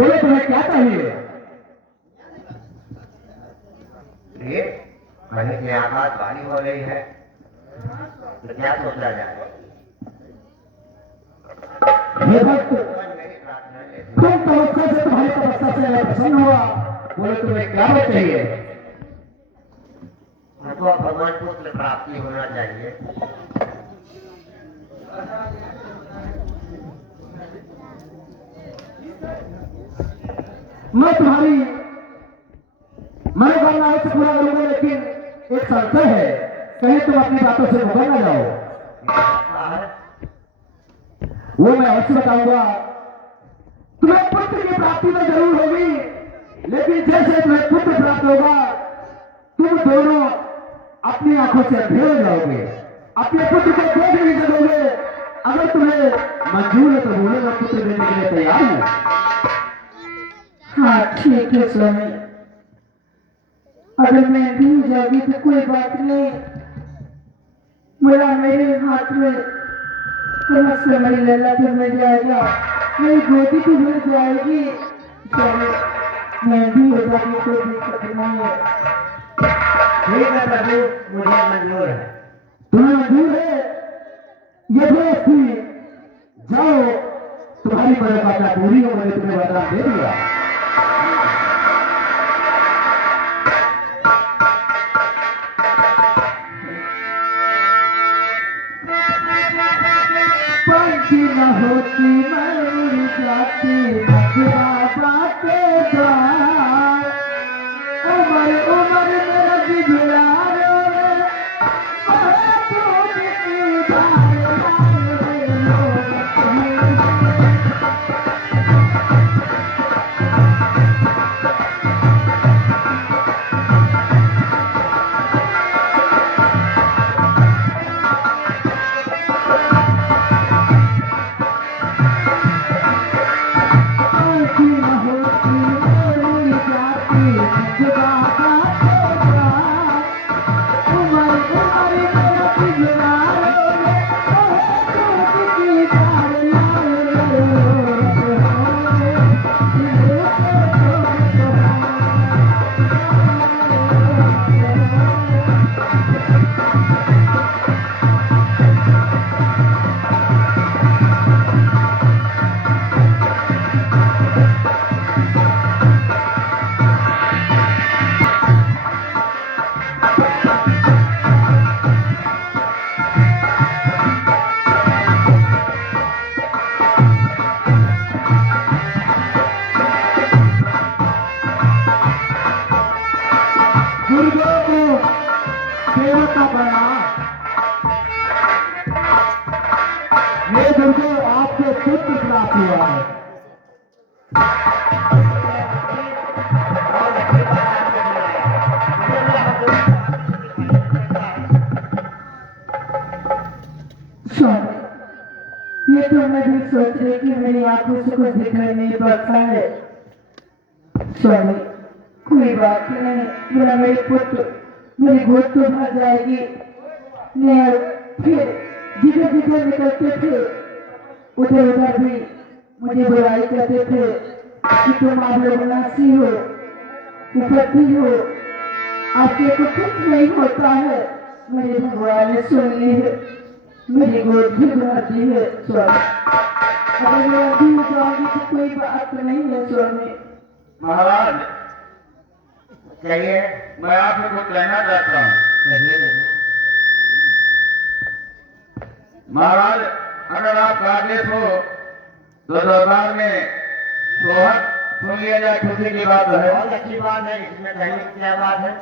बोले तुम्हें क्या चाहिए? ये कहीं की आवाज भारी हो रही है, तो क्या सोचा जाए? ये वक्त तुम तपस्या से, तुम्हारी तपस्या से मैं प्रसन्न हुआ। बोले तुम्हें क्या बात चाहिए? हमको भगवान पुत्र प्राप्ति होना चाहिए। मैं तुम्हारी मनोकामना अवश्य पूरा करूंगा, लेकिन एक शर्त है, कहीं तुम अपनी बातों से मुकर न जाओ। वो मैं अवश्य बताऊंगा। तुम्हें पुत्र की प्राप्ति तो जरूर होगी, लेकिन जैसे तुम्हें पुत्र प्राप्त होगा, तुम दोनों अपनी आंखों से अंधे हो जाओगे, अपने पुत्र को देख नहीं सकोगे। अगर तुम्हें मंजूर है तो बोलो, मैं पुत्र देने के लिए तैयार हूं। हाँ ठीक है स्वामी, अगर मैं भी हो जाऊंगी तो कोई बात नहीं। मेरे हाथ में कलश से मेरी लल्ला फिर मिल जाएगा, मेरी गोदी भी मिल जाएगी। स्वामी मैं भी हो जाऊंगी, कोई दिक्कत नहीं है। ठीक है प्रभु, मुझे मंजूर है। तुम्हें मंजूर है? ये दोस्ती जाओ, तुम्हारी मनोकामना पूरी हो, मैंने तुम्हें वरदान दे दिया। पंछी न होती मैं उड़ जाती बाबा के द्वार। उमर उमर मेरा बिगड़ा आपके पुत्र प्राप्त हुआ है। ये तो मैं भी सोच रही कि मेरी आंखों से कुछ दिखाई नहीं पड़ता है। स्वामी कोई बात नहीं, मेरा मेरे पुत्र मेरी गोद तो भर जाएगी। नहीं फिर जिधर जिधर निकलते थे उधर उधर भी मुझे बुराई करते थे कि तुम आप लोग नासी हो, उपलब्धि हो, आपके को कुछ नहीं होता है। मेरे भगवान ने सुन ली है, मेरी गोद भी भर दी है। स्वामी अगर मैं अभी हो जाऊंगी तो कोई बात नहीं है। स्वामी महाराज कहिए, मैं आपसे कुछ कहना चाहता हूँ। महाराज अगर आप आदेश हो तो दरबार में सोहर सुन लिया जाए, खुशी की बात है। बहुत अच्छी बात है, इसमें कहने की क्या बात है।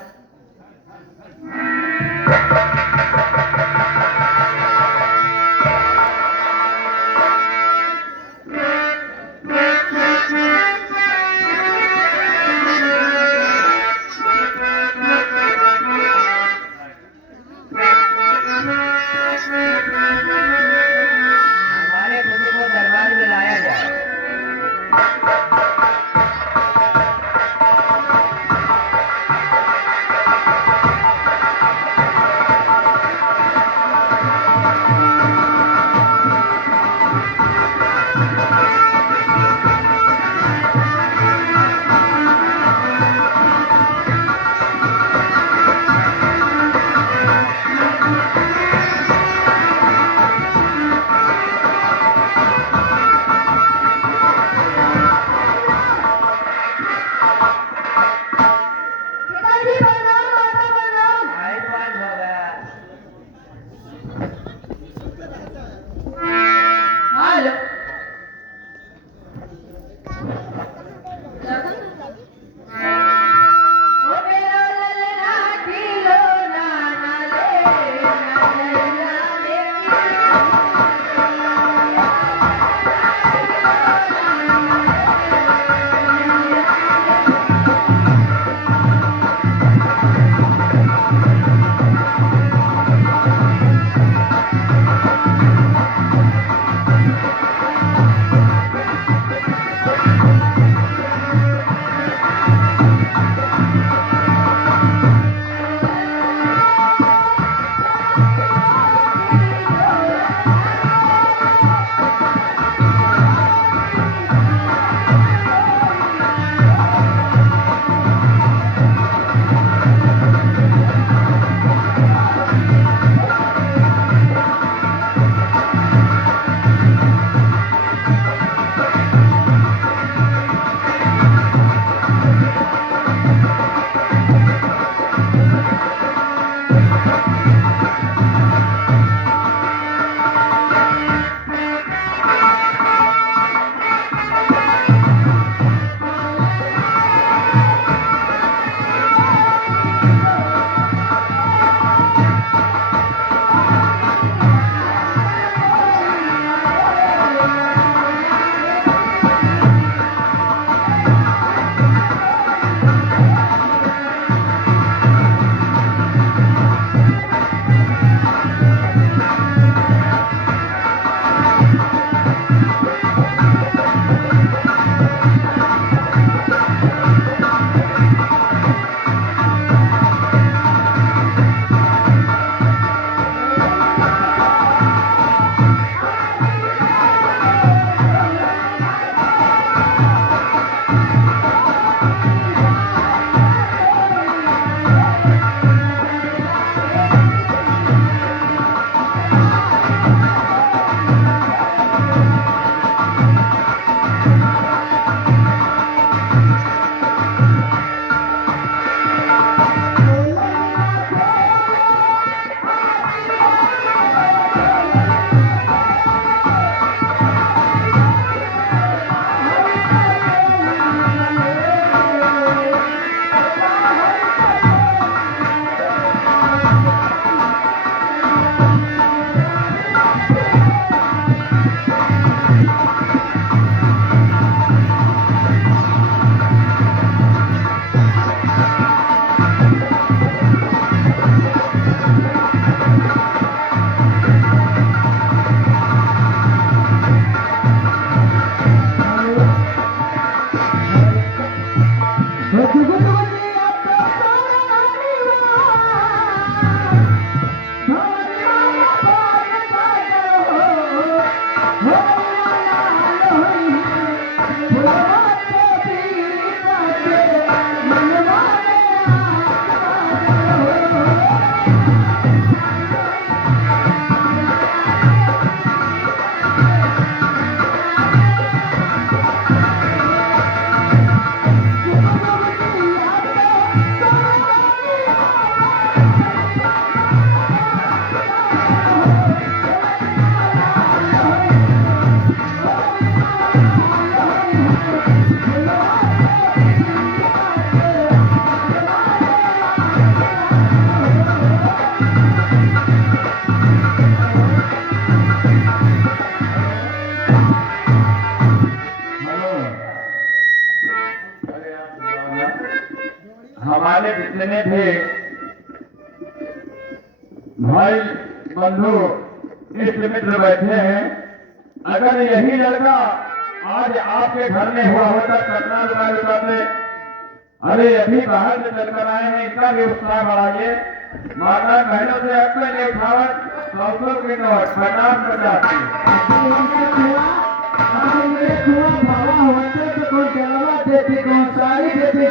हमारे जितने भी भाई बंधु इष्ट मित्र बैठे हैं, अगर यही लड़का आज आपके घर में हुआ होता कतना रुपये बताते। अरे अभी बाहर से चलकर आए हैं, इनका भी उत्साह बढ़ाइए। माता बहनों से अपने नहीं उठावट 100 के नोट 50 देती कौन साड़ी देती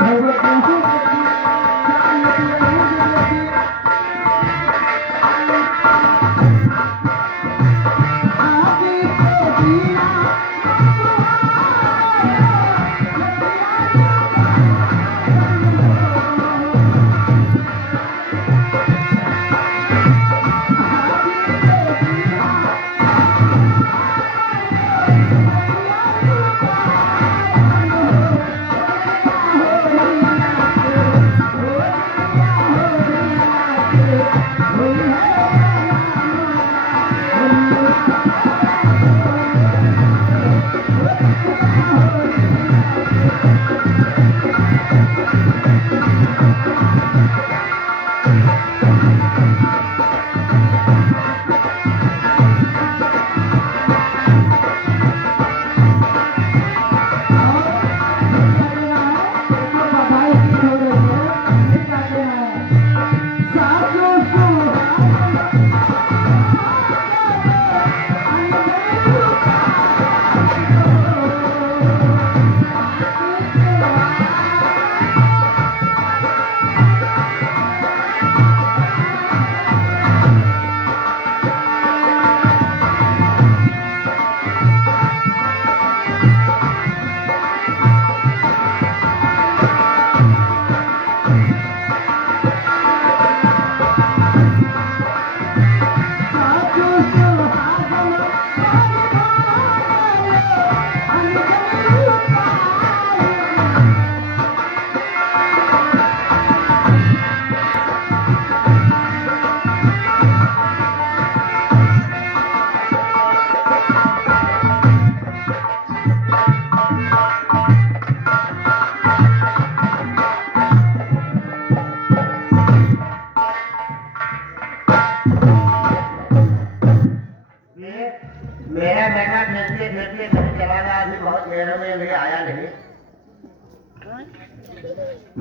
मेरा बेटा खेलते खेलते घर चला गया, अभी बहुत देर में भी आया नहीं।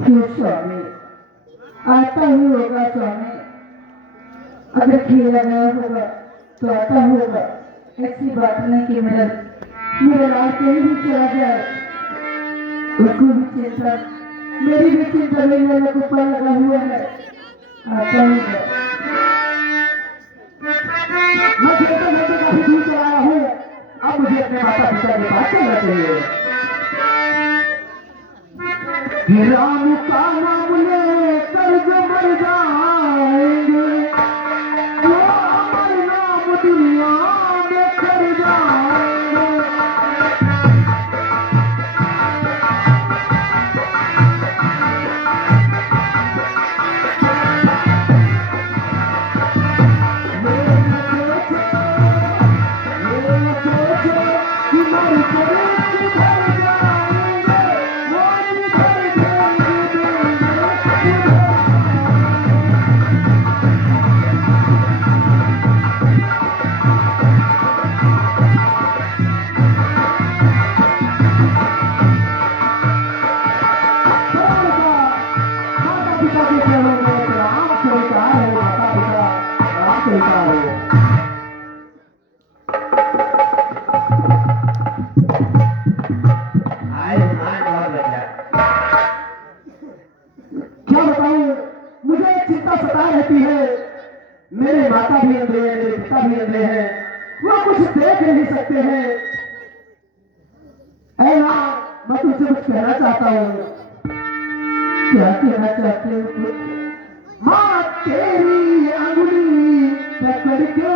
हे स्वामी, आता ही होगा स्वामी। अगर खेला नहीं होगा तो आता होगा। ऐसी बात नहीं कि मेरा लाल कहीं भी चला जाए, उसको भी चिंता, मेरी भी चिंता मेरे वाला को पर लगा हुआ है। आता होगा। मैं खेलते खेलते काफी दूर चला आया हूँ, अब मुझे अपने माता पिता के पास चलना चाहिए। कि राम का नाम लेकर जो मर जाएंगे, वो अमर नाम दुनिया में कर जाएंगे। आयुष्मान बहुत बढ़िया। क्या बताऊं, मुझे एक चिंता सता रहती है। मेरे माता भी अंधे हैं, मेरे पिता भी अंधे हैं, वो कुछ देख नहीं सकते हैं। ऐ मां, मैं तुझसे कुछ कहना चाहता हूँ। क्या कहना चाहते हो पुत्र? मां तेरी अंगुली पकड़ के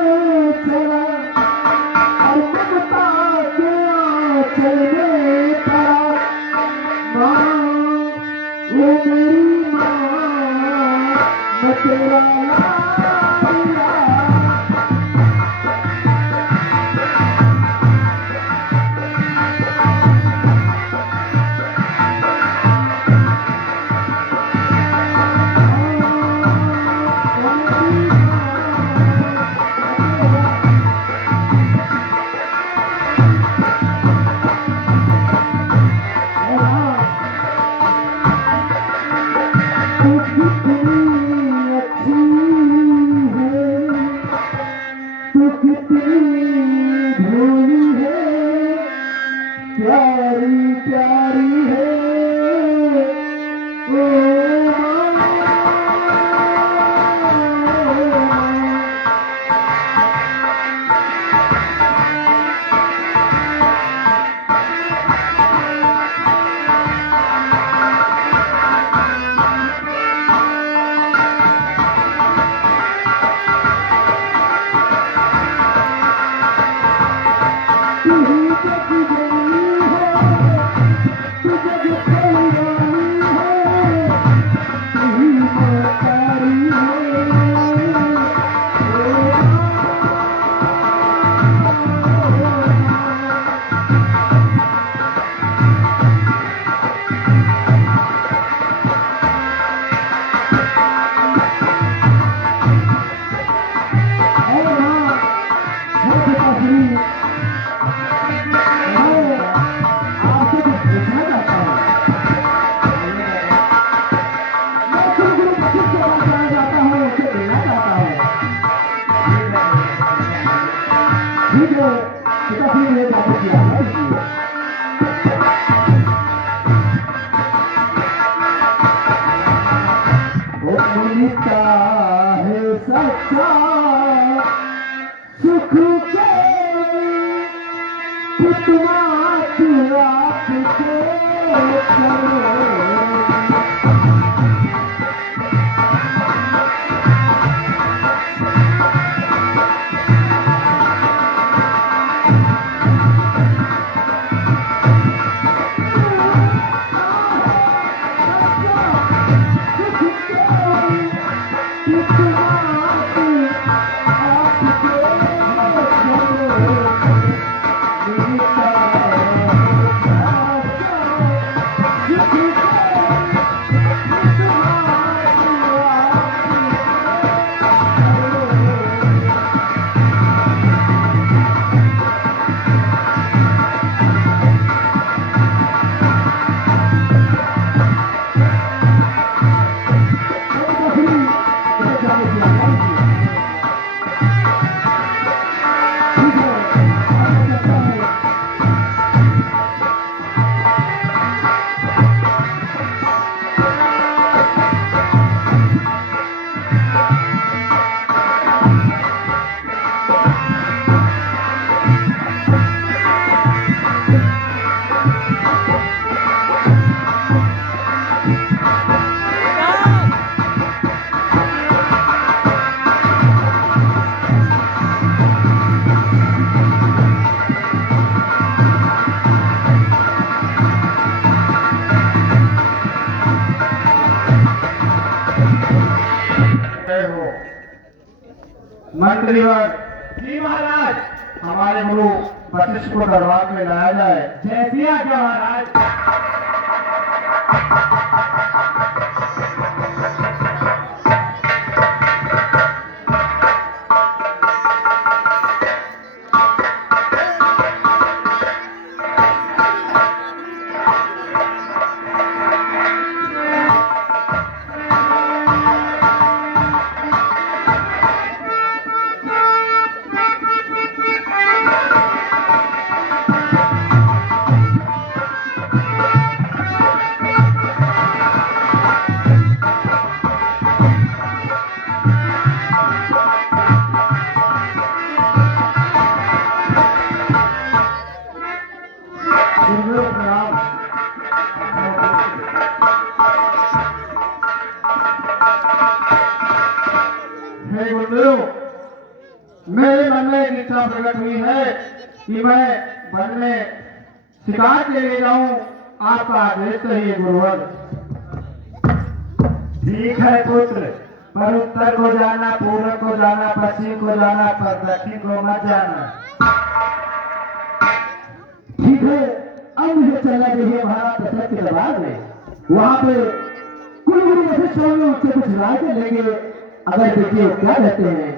चला और ममता के आंचल में पड़ा। मां, वो मेरी मां, मैं तेरा लाडला। मंत्रीवर जी महाराज, हमारे गुरु वशिष्ठ को दरबार में लाया जाए। जैसी आज्ञा महाराज। हे गुरुदेव, मेरे मन में एक इच्छा प्रकट हुई है कि मैं वन में शिकार के लिए जाऊं। आपका आदेश चाहिए गुरुवर। ठीक है पुत्र, पर उत्तर को जाना, पूर्व को जाना, पश्चिम को जाना, पर दक्षिण को मत जाना। ठीक है, अब मुझे चलना चाहिए महाराज दशरथ के दरबार में। वहां पे कुल गुरु वशिष्ठ होंगे, उससे कुछ राय कर लेंगे। अगर देखिए वो क्या कहते हैं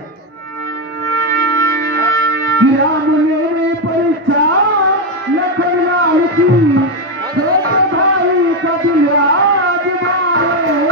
कि राम ने परीक्षा लखन लाल की, छोटे भाई का दिल आज मारे।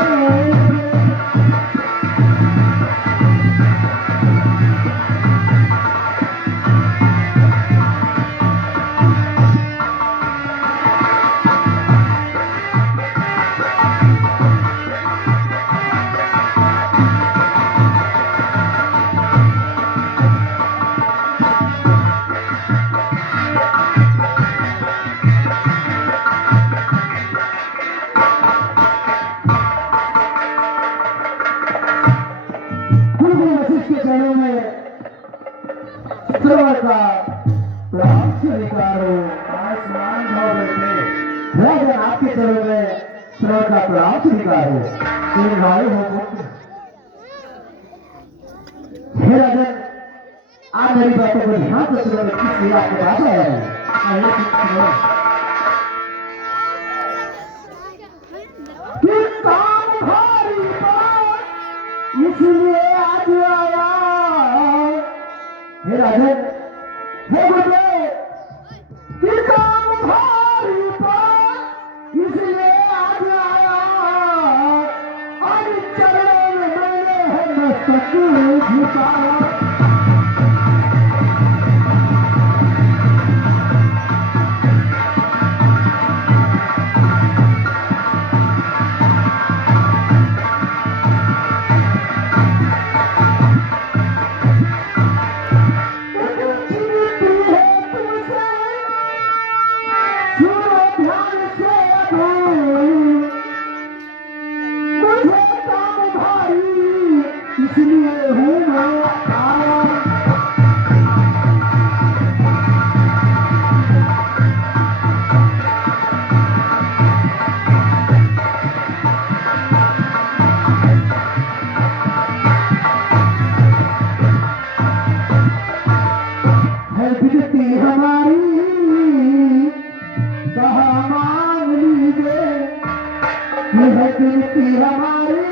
चरणों में श्रवण का प्राण स्वीकार हो। आसमान भाव बैठे राजन आपके चरणों में श्रवण का प्राण स्वीकार हो। तीन भाई हो पुत्र। हे राजन, आप मेरी बातों को ध्यान से सुनो। किस लिए आपके पास आया है? कि काम भारी बात इसलिए आज आया। हे राजन, हे गुरुदेव, कि काम भारी बात इसलिए आज आया। और चरणों में मैंने है मस्तक झुकाया। यह गिनती हमारी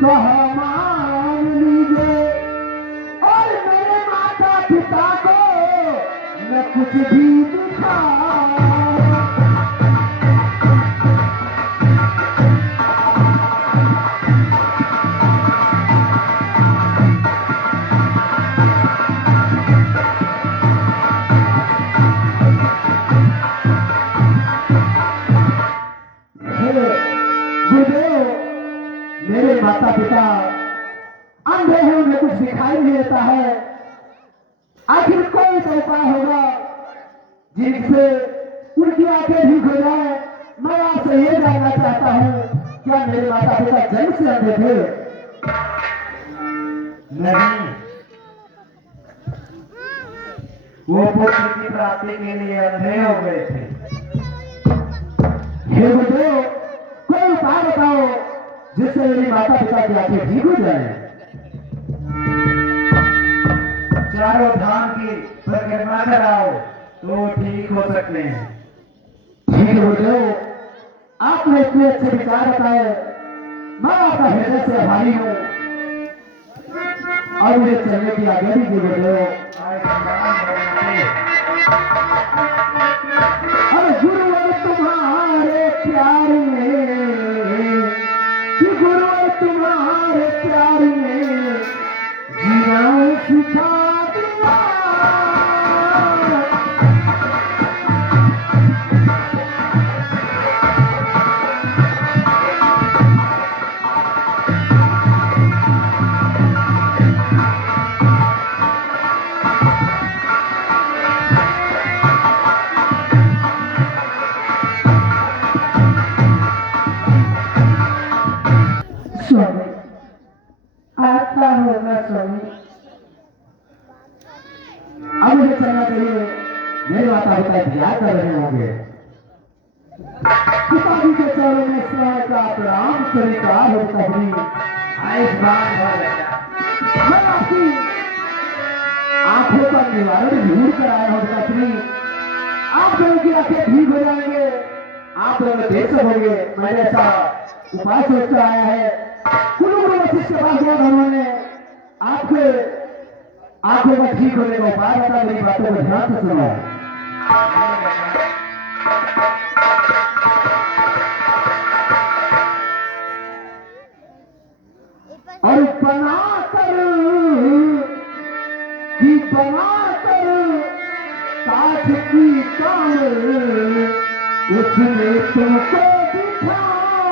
कहा मान लीजिए, और मेरे माता पिता को न कुछ भी दिखा। गुरुदेव, मेरे माता पिता अंधे हैं, उन्हें कुछ दिखाई नहीं देता है। आखिर कोई तो उपाय होगा जिनसे उनकी आंखें ठीक हो जाए। मैं आपसे ये जानना चाहता हूँ, क्या मेरे माता पिता जन्म से अंधे थे? नहीं, वो पुत्र की प्राप्ति के लिए अंधे हो गए थे। हे गुरुदेव, कोई उपाय बताओ जिससे मेरी माता पिता की आंखें ठीक हो जाए। चारों धाम की परिक्रमा कराओ तो ठीक हो सकते हैं। ठीक है गुरुदेव, आपने इतने अच्छे विचार बताए, मैं आपका हृदय से आभारी हूँ। और मुझे चलने की आज्ञा दीजिए गुरुदेव। अरे गुरुवर तुम्हारे प्यार में, कि गुरुवर तुम्हारे प्यार में जीना सिखा दिया। स्वामी, आता होगा स्वामी। अब मुझे चलना चाहिए, मेरे माता पिता इंतजार कर रहे होंगे। पिताजी के चरणों में स्नेह का प्रणाम स्वीकार होता ही आयुष्मान भव बेटा। मैं आपकी आंखों का निवारण ढूंढ कर आया हूँ पिताश्री। आप दोनों की आंखें ठीक हो जाएंगे, आप दोनों देख सकोगे। मैंने ऐसा उपाय सोच कर आया है। गुरु वशिष्ठ के पास गया, उन्होंने आपके आंखों का ठीक होने का उपाय बता। मेरी बातों को ध्यान से सुनो। और बनाकर काठ की कांवर उसमें तुमको बिठाऊंगा।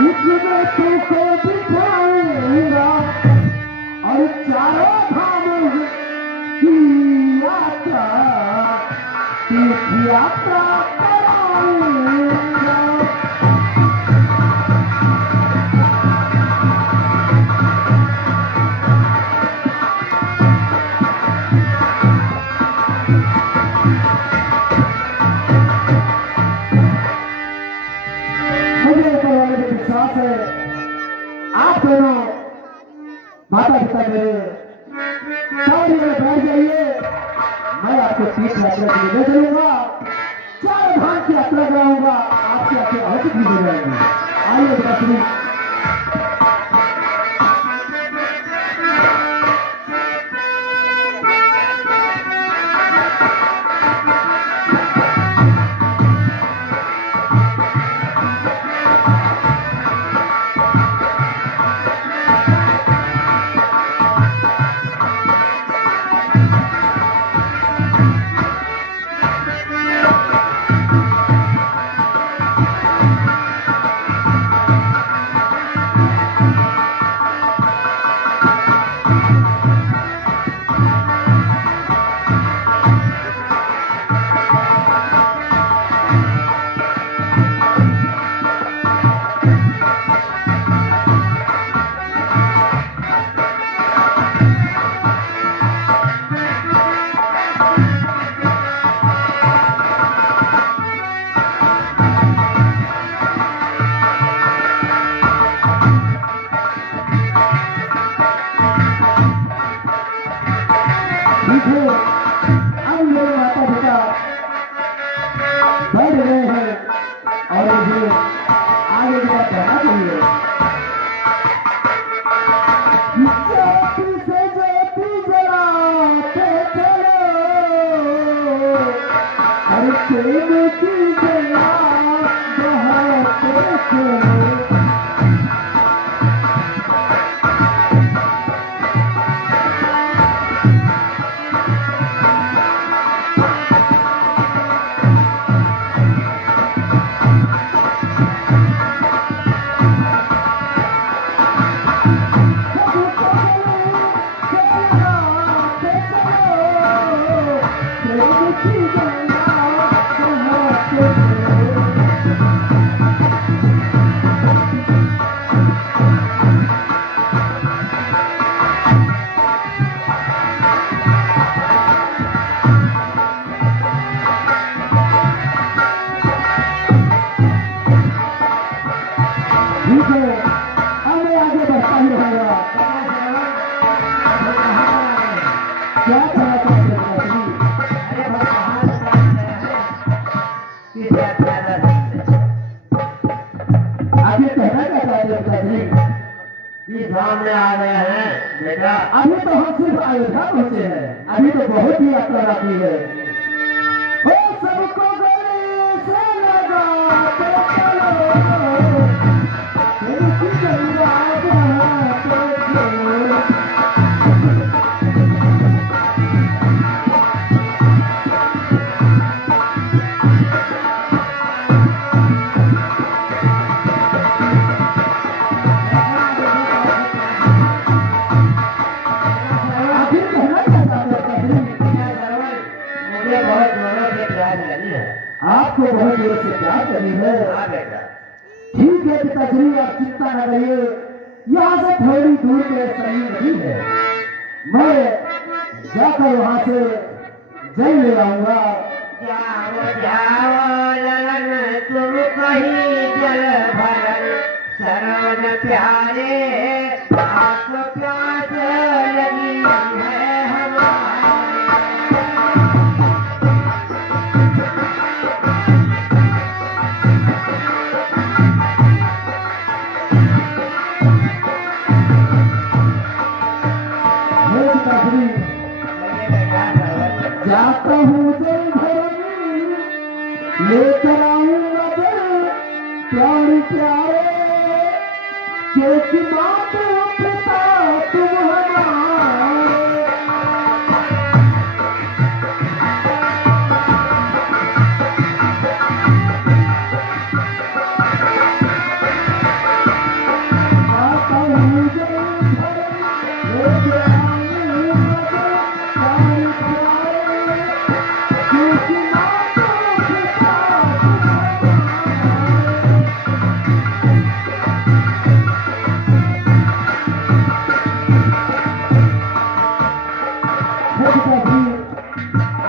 उसमें तुमको बिठाऊंगा और चारों धामों की यात्रा, तीर्थ यात्रा कराऊंगा। मुझे ऊपर वाले पे विश्वास है। आप दोनों माता पिता मेरे सारी में बैठ जाइए, मैं आपको तीर्थ यात्रा के लिए ले चलूंगा, चार धाम की यात्रा कराऊंगा, आपकी आंखें अवश्य ठीक हो जाएंगी। आइए पिताश्री। देखिए अब मेरे माता पिता बैठ गए हैं और मुझे आगे क्या कहना चाहिए। ज्योति से ज्योति जलाते चलो, हर प्रेम की जला बहाते चलो। क्या कहना चाहते हैं आगे कहना क्या चाहते हैं पिताश्री? कि सामने आ गए हैं बेटा। अभी तो हम सिर्फ अयोध्या पहुंचे हैं, अभी तो बहुत ही यात्रा बाकी है। ओ सबको गले से लगाते चलो, इनकी गंगा बहाते चलो। आखिर कहना क्या चाहते हैं पिताश्री? मुझे बहुत जोरों से प्यास लगी है। आपको बहुत जोर से प्यास लगी है। हाँ बेटा। ठीक है पिताश्री, आप चिंता न करिए, यहाँ से थोड़ी दूर पे सही नहीं है, मैं जाकर वहाँ से जल ले आऊंगा। जाओ जाओ ललन तुम कहीं जल भरन, सरवन प्यारे आपको प्यास लगी है हमारे। हे पिताश्री, जाता हूँ जल भरन, लेकर आऊंगा जल प्यारे प्यारे, क्योंकि माता पिता तुम हमारे। जाता हूँ जल भरन, लेकर आऊंगा जल प्यारे प्यारे, क्योंकि माता पिता तुम हमारे।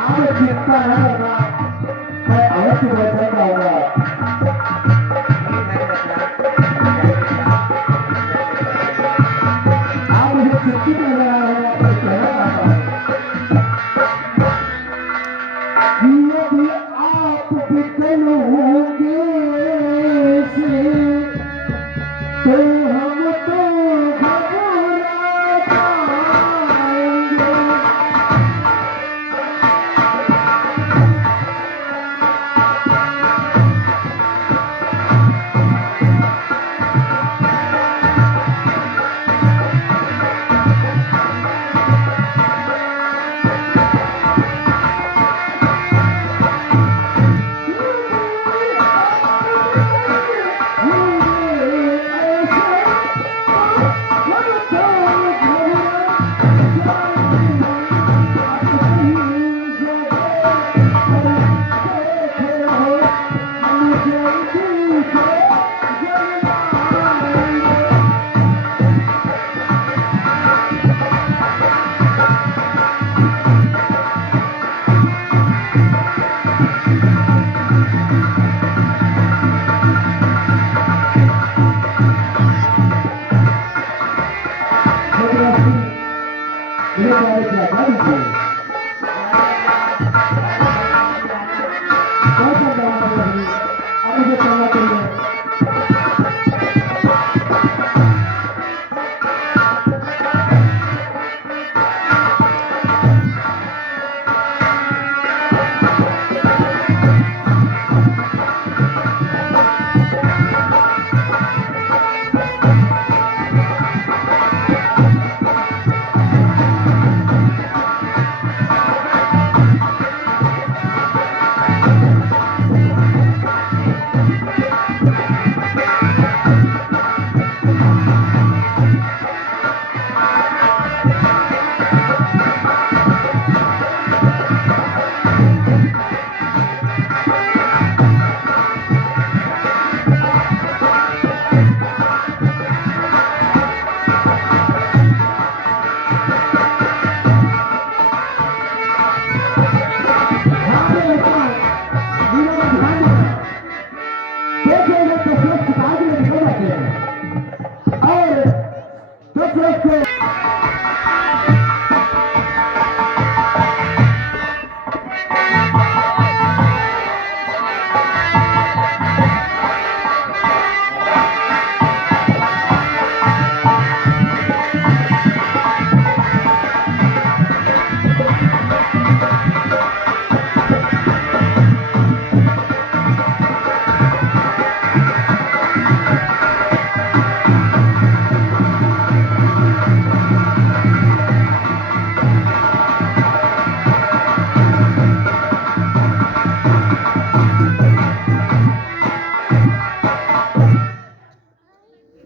आप चिंता न करना, मैं अवश्य बचत आऊंगा। आप मुझे चिंतित नजर आ रहे हैं, तो कहना चाहता हूँ कि यदि आप बिकलोगे से, तो हम तो घबरा जाएंगे। मेरे प्यारे पिताजी थे, देखिए तो लोग शिकार के लिए निकल जाते हैं और कुछ लोग को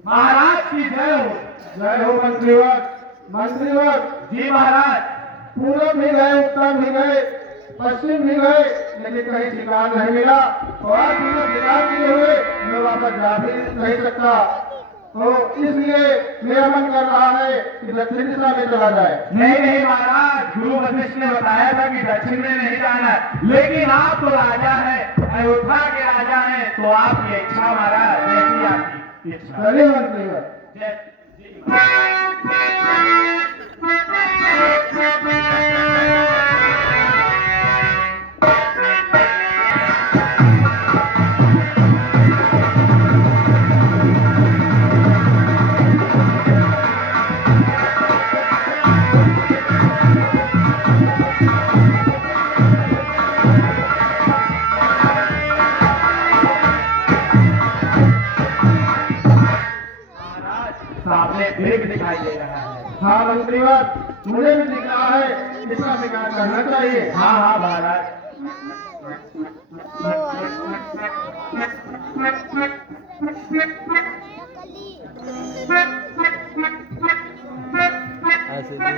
महाराज की जय हो। जय हो मंत्रीवर। मंत्रीवर जी महाराज, पूरब भी गए, उत्तर भी गए, पश्चिम भी गए, लेकिन कहीं शिकार नहीं मिला। और आज मुझे शिकार किए हुए मैं वापस जा भी नहीं सकता, तो इसलिए मेरा मन कर रहा है कि दक्षिण दिशा में चला जाए। नहीं नहीं महाराज, गुरु वशिष्ठ ने बताया था कि दक्षिण में नहीं जाना है, लेकिन आप तो राजा हैं, अयोध्या के राजा हैं, तो आपकी इच्छा महाराज, जैसी आपकी इच्छा। चलिए मंत्रीवर। सामने दीर्घ दिखाई दे रहा है। हाँ मंत्रीवर, मुझे भी दिख रहा है, इसका शिकार करना चाहिए। हाँ हाँ महाराज। ऐसे भी है।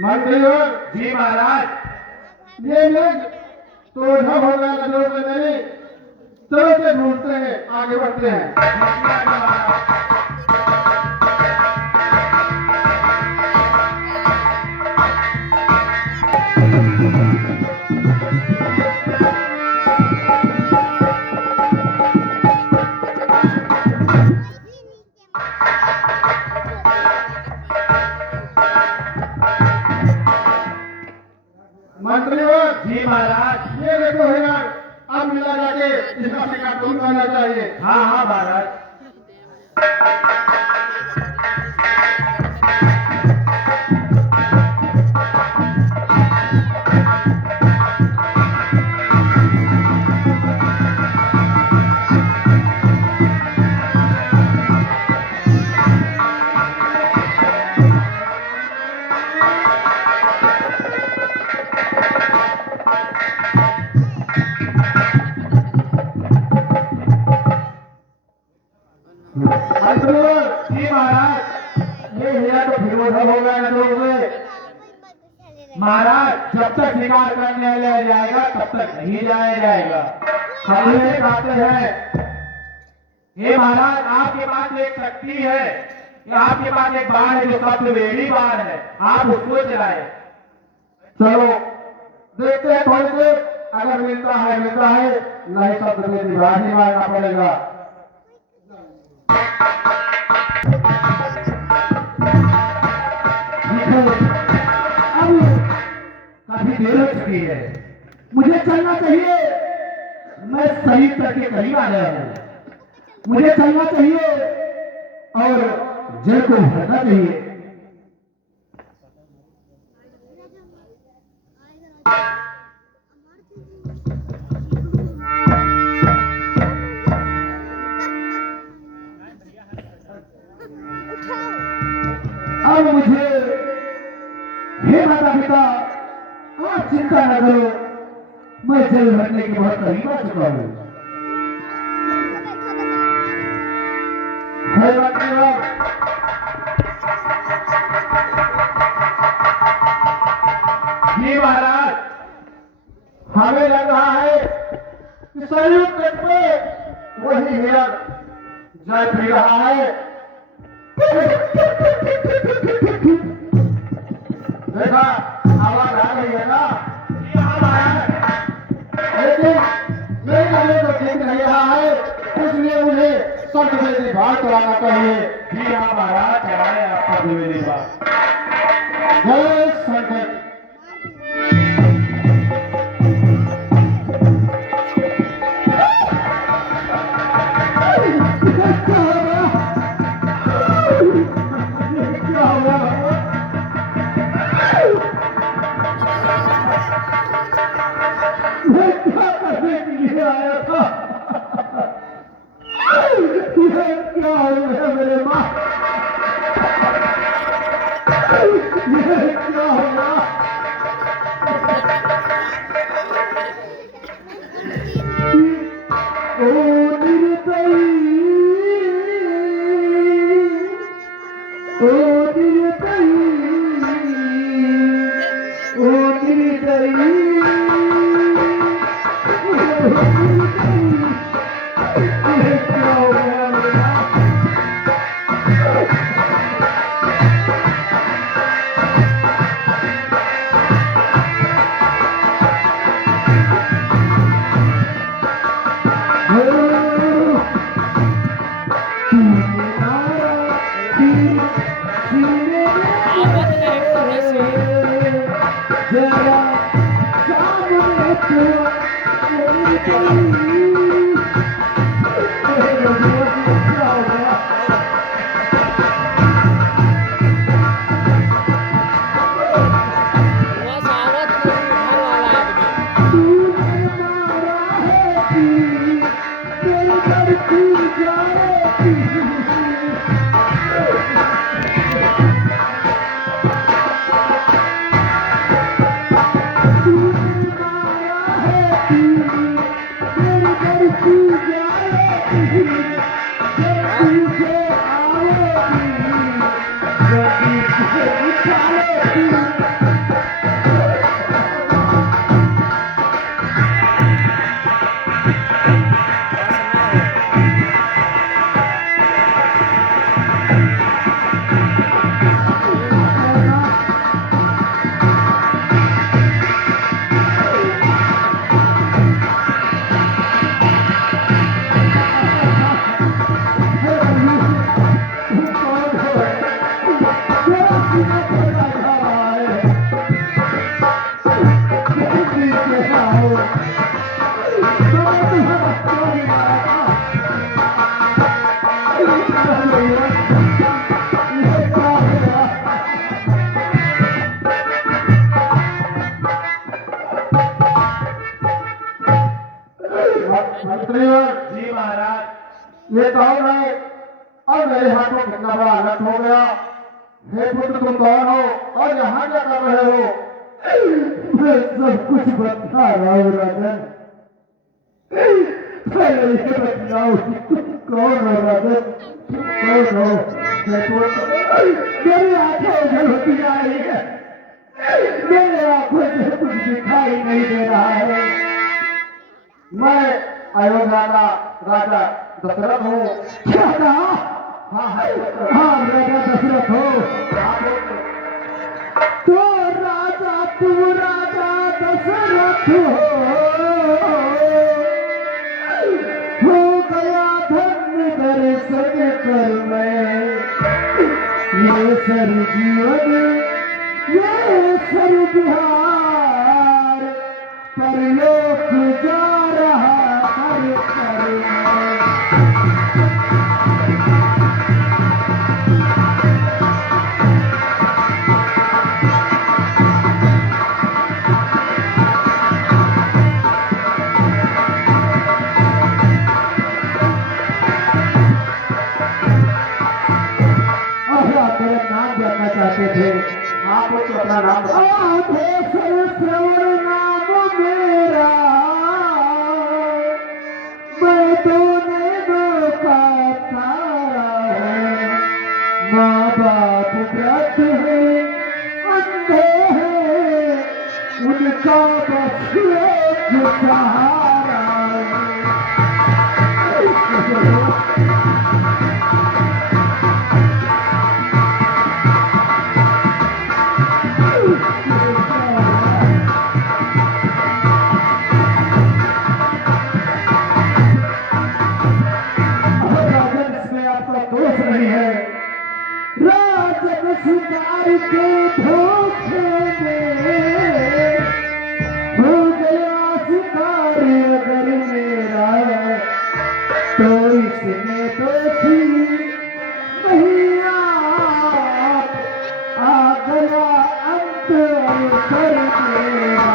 मंत्रीवर जी महाराज। ये लोग तो ढब हो गया नजरों से मेरी। चलो से ढूंढते हैं, आगे बढ़ते हैं। मंत्रीवर जी महाराज। ये देखो हिरण, अब मिला जाके इसका शिकार तुम करना चाहिए। हाँ हाँ महाराज। मंत्रीवर जी महाराज। ये हिरण तो फिर ढब हो गया नजरों से। महाराज, जब तक शिकार करने लिया जाएगा तब तक नहीं जाया जाएगा। हम ये कहते हैं, हे महाराज, आपके पास एक शक्ति है, कि आपके पास एक बाण है जो सप्तवेदी बाण है, आप उसको चलाए। चलो देखते हैं थोड़ी देर, अगर मिलता है नहीं सब तुम्हें निभानी मारना पड़ेगा। अब काफी देर हो चुकी है। मुझे चलना चाहिए। मैं शरीर तक के करीब आ गया हूँ। मुझे चलना चाहिए। जेल को भरना चाहिए। अब मुझे हे माता पिता आप चिंता न करो, मैं जेल भरने के बहुत करीब आ चुका हूँ। जी महाराज, हमें लग रहा है कि संयुक्त तट पे वही हिरण जल पी रहा है। देखा आवाज आ रही है ना? जी हाँ महाराज। लेकिन मेरे लिए तो ठीक नहीं रहा है, इसलिए मुझे संत से बाहर कराना चाहिए। जी हाँ महाराज, चलाए आपका द्विवेदी बात। जय संत। क्या हो गया? मैं क्या करने के लिए आया था? ये क्या हो गया मेरे माँ? ये क्या हो गया? ओ निर्दयी, ओ निर्दयी, ओ निर्दयी, ये क्या हो गया मेरे माँ? जी महाराज। ये कौन है और मेरे हाथों कितना बड़ा आघात हो गया? हे पुत्र, तुम कौन हो और यहाँ क्या कर रहे हो? मैं सब कुछ बता रहा हूँ राजन। पहले ये बताओ कि तुम कौन हो राजन? तुम कौन हो? मेरी आंखें उजल होती जा रही है, मेरे आंखों से कुछ दिखाई नहीं दे रहा है। मैं अयोध्या का राजा दशरथ हूँ। क्या कहा? हाँ हाँ, राजा दशरथ हो तो राजा, तुम राजा दशरथ हो गया धन्य दर्शन कर मैं, ये सर जीवन, ये सर बिहार परलोक जा रहा हर कर मैं। अपना नाम श्रवण नाम मेरा, मैं तो नैनों का तारा हूँ। माँ बाप व्रत है, अंधे हैं, उनका बस एक सहारा है। राजन, इसमें आपका दोष नहीं है। राजन शिकार के धोखे में हो गया शिकार अगर मेरा, तो इसमें दोषी नहीं आप, आ गया अंत अवसर मेरा।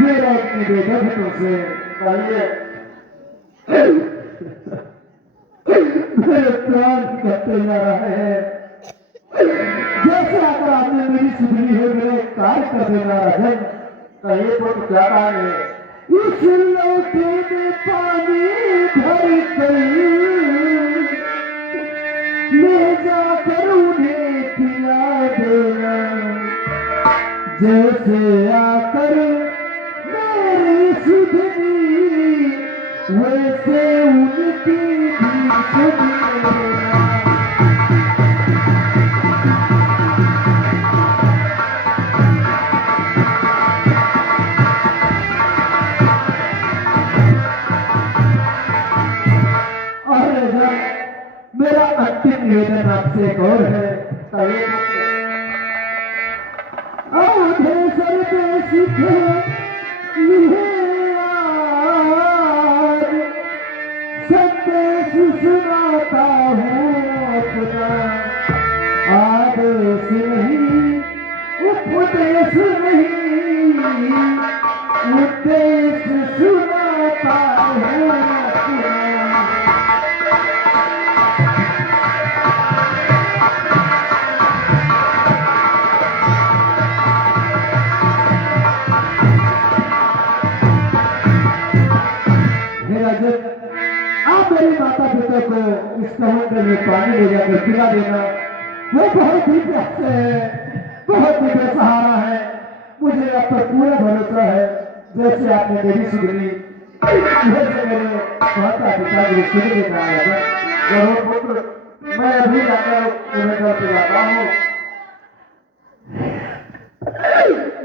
मेरा एक निवेदन है तुमसे, कहिए। मेरे प्राण कहते जा रहे हैं, जैसे अगर आपने मेरी सुधरी है मेरे कार्य कर देना राजन। कहिए पुत्र, क्या कहेंगे? इस लोटे में पानी भर गई, ले जाकर उन्हें पिला देना। जैसे आकर मेरी सुधरी, वैसे उनकी भी सुधरी। मेरा अंतिम निवेदन आपसे एक और है। कहिए पुत्र। आधे सर पे सीखे आज संदेश सुनाता हूँ अपना। आदेश नहीं, उपदेश नहीं, उद्देश सुनाता हूँ अपना। आप मेरे माता पिता को इस समुद्र में पानी ले जाकर पिला देना। वो बहुत ही प्यासे है, बहुत ही बेसहारा है। मुझे आप पर पूरा भरोसा है, जैसे आपने मेरी सुधरी वैसे मेरे माता पिता की सुधरी का है। जरूर पुत्र, मैं अभी जाकर उन्हें घर पिलाता हूँ।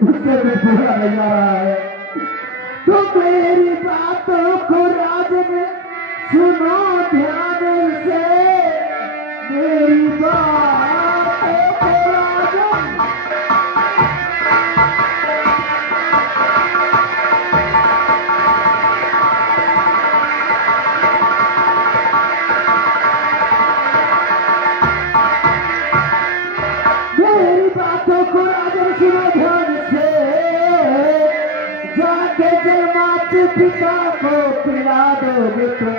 उससे भी पूरा नहीं आ रहा है। तो मेरी बातों को राजन सुनो ध्यान से, मेरी बातों को राजन। मेरी बातों को राजन सुनो ध्यान से, जाके जल माता पिता को पिला दोगे तुम।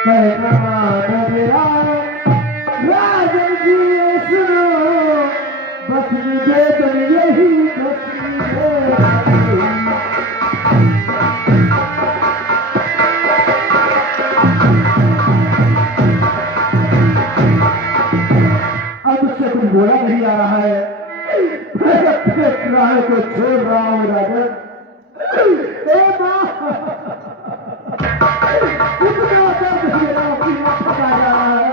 कहना मानो मेरा राजन जी, ये सुनो बस निवेदन यही बस निवेदन। अब उससे कुछ बोला नहीं आ रहा है। मैं अपने प्राण को छोड़ रहा हूँ राजन। ए माँ, इतना दर्द मेरा पीना फटा जा रहा है,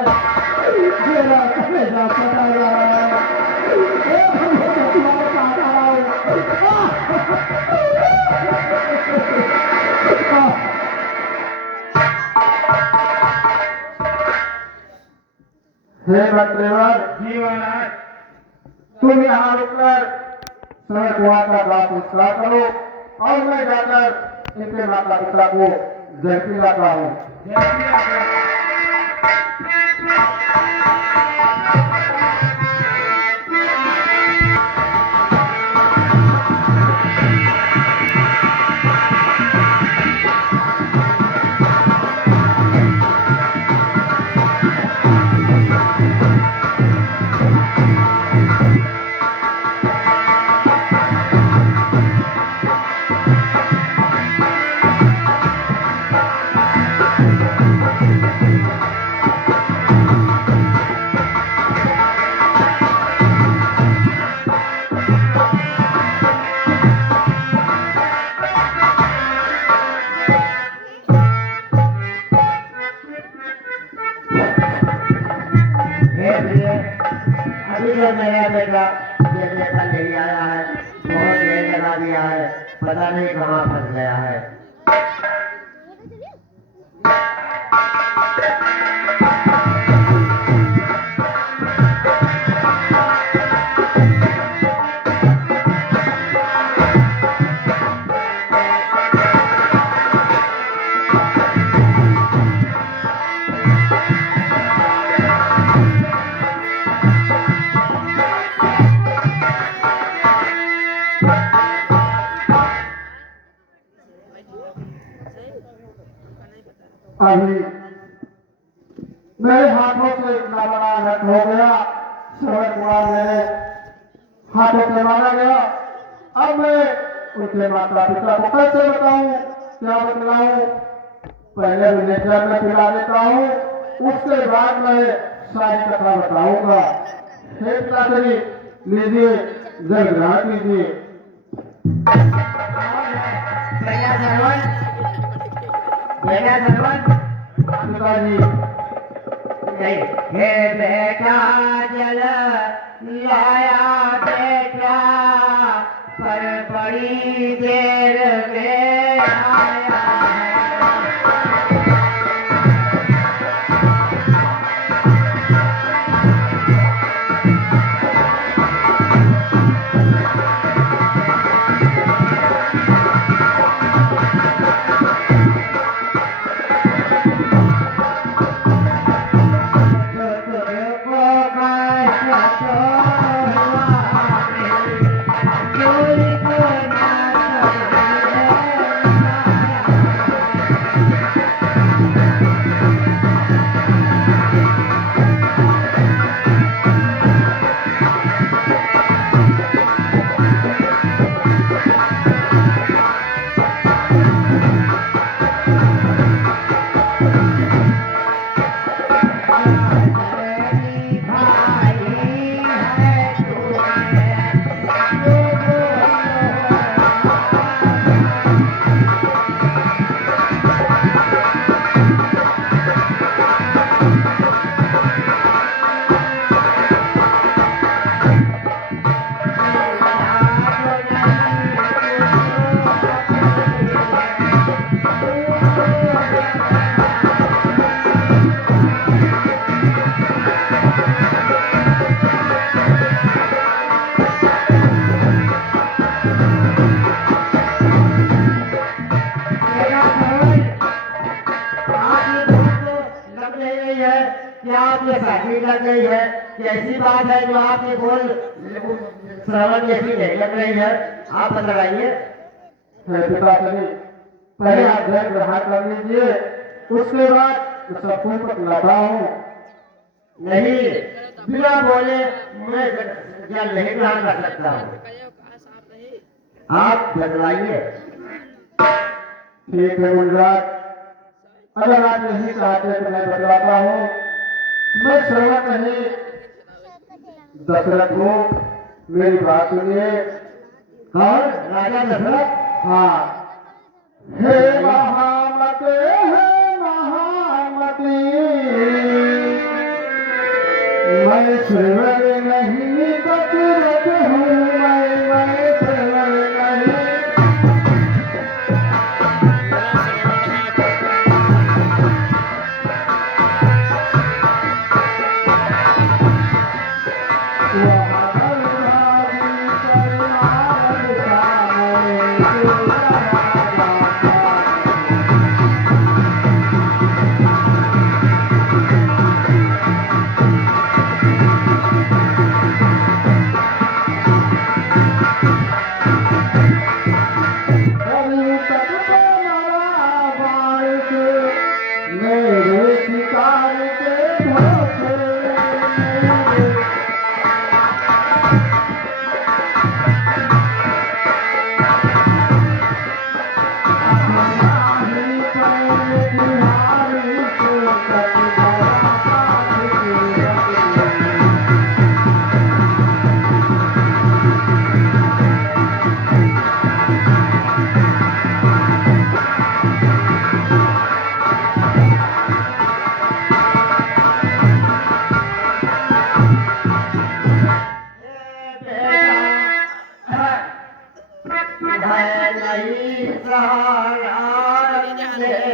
मेरा कलेजा फटा जा रहा है। ए भगवान, तुम्हारे पास आ रहा हूँ। हे मंत्रीवर, जी महाराज। तुम यहाँ रुककर सड़क वहाँ का घाट विस्तार करो और मैं जाकर इनके माता पिता को जय पिलाता हूँ। जय श्री राम। हे प्रिय, अभी जो मेरा बेटा ये देखा नहीं आया है, बहुत देर लगा दिया है, पता नहीं कहाँ फंस गया है। अभी मेरे हाथों से इतना बड़ा घट हो गया, श्रवण कुमार मेरे हाथों से मारा गया। अब मैं उनके माता पिता को कैसे बताऊं, क्या बतलाऊं? पहले उन्हें जल में पिला देता हूं, उसके बाद मैं सारी कथा बताऊंगा। हे पिताश्री, लीजिए जल ग्रहण कीजिए। भैया सरवन, भैया सरवन, पिताजी नहीं, हे बेटा जल लाया बेटा, पर बड़ी देर में आया है। क्या आपने फैक्ट्री लग गई है? कैसी बात है जो आपने बोल श्रवण जैसी नहीं लग रही है? आप बतलाइए। पिताश्री, पहले आप जल ग्रहण कर लीजिए, उसके बाद सबको बतलाता हूँ। नहीं, बिना बोले मैं जल नहीं ग्रहण कर सकता हूँ, आप बतलाइए। ठीक है मुनिराज, अगर आप नहीं चाहते तो मैं बतलाता हूँ। मैं श्रवण नहीं, दशरथ को मेरी बात सुनिए। कौन? राजा दशरथ? हाँ। हे महामते, हे महामती, मैं श्रवण नहीं दशरथ हूँ, मैं श्रवण नहीं। मांगते हैं